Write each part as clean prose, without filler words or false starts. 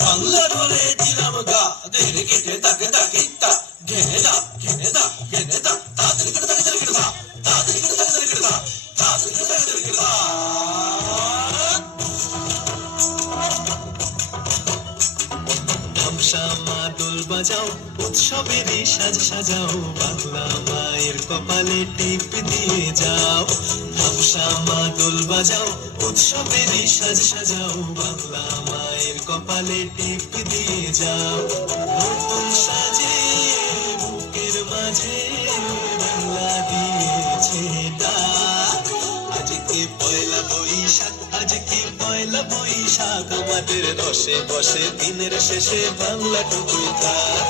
বাংলা বলে দিলাম গা দেরে কেটে তাকে তাকে তা ঘেনে দা ঘেনে দা ঘেনে দা তাড়াতাড়ি করে তাকে তাকে দা তাড়াতাড়ি করে তাকে তাকে দা তাড়াতাড়ি করে তাকে তাকে দা ধামসা মাদল বাজাও উৎসবেরই সাজ সাজাও বাংলা মায়ের কপালে টিপ দিয়ে যাও ধামসা মাদল বাজাও উৎসবেরই সাজ সাজাও বাংলা মায়ের কপালে টিপ দিয়ে যাও নতুন সাজে বুকের মাঝে বাংলা দিয়েছে ডাক আজকে পয়লা বৈশাখ আজকে পয়লা বৈশাখ আমাদের রসে বসে দিনের শেষে বাংলা টুকুই থাক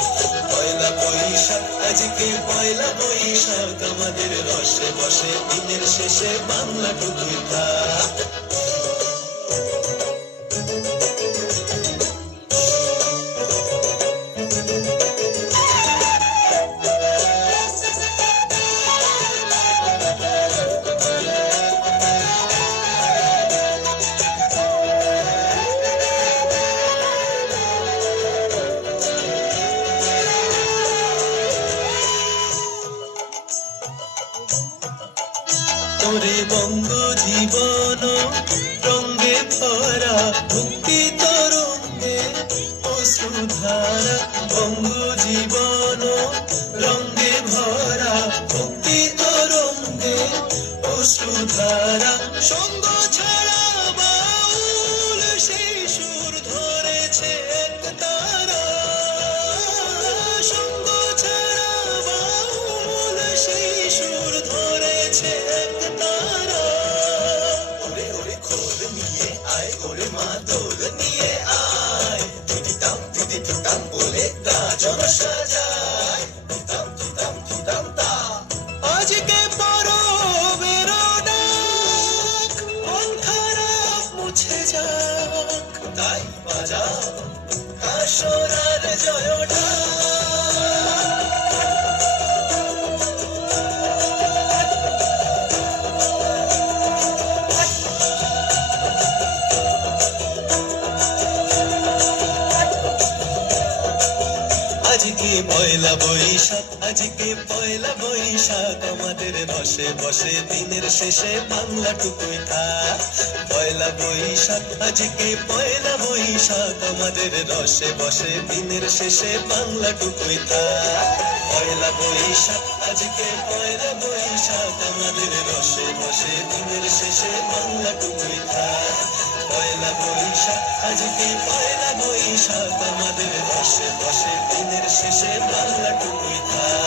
পয়লা বৈশাখ আজকে পয়লা বৈশাখ আমাদের রসে বসে দিনের শেষে বাংলা টুকুই থাক তোরে বঙ্গ জীবন রঙ্গে ভরা মুক্তি তরঙ্গে অশ্রুধারা বঙ্গ জীবন রঙ্গে ভরা মুক্তি তরঙ্গে অশ্রুধারা সঙ্গ ছাড়া বাউল সেই সুর ধরেছে এক তারা সঙ্গ ছাড়া বাউল সেই সুর ধরেছে এক তারা ওরে ওরে খোল নিয়ে আয় ওরে মাদল নিয়ে আয় দিদি তাম বলে গাজন সাজায় দিতাম তা আজকে পরবের ডাক মন খারাপ মুছে যাক তাই বাজাও কাশরার জয় ডাক আজকে পয়লা বৈশাখ আজকে পয়লা বৈশাখ আমাদের রসে বসে দিনের শেষে বাংলা টুকুই থাক পয়লা বৈশাখ আজকে পয়লা বৈশাখ আমাদের রসে বসে দিনের শেষে বাংলা টুকুই থাক পয়লা বৈশাখ আজকে পয়লা বৈশাখ আমাদের রসে বসে দিনের শেষে বাংলা টুকুই থাক পয়লা বৈশাখ আজকে পয়লা বৈশাখ আমাদের রসে বসে দিনের শেষে বাংলা টুকুই থাক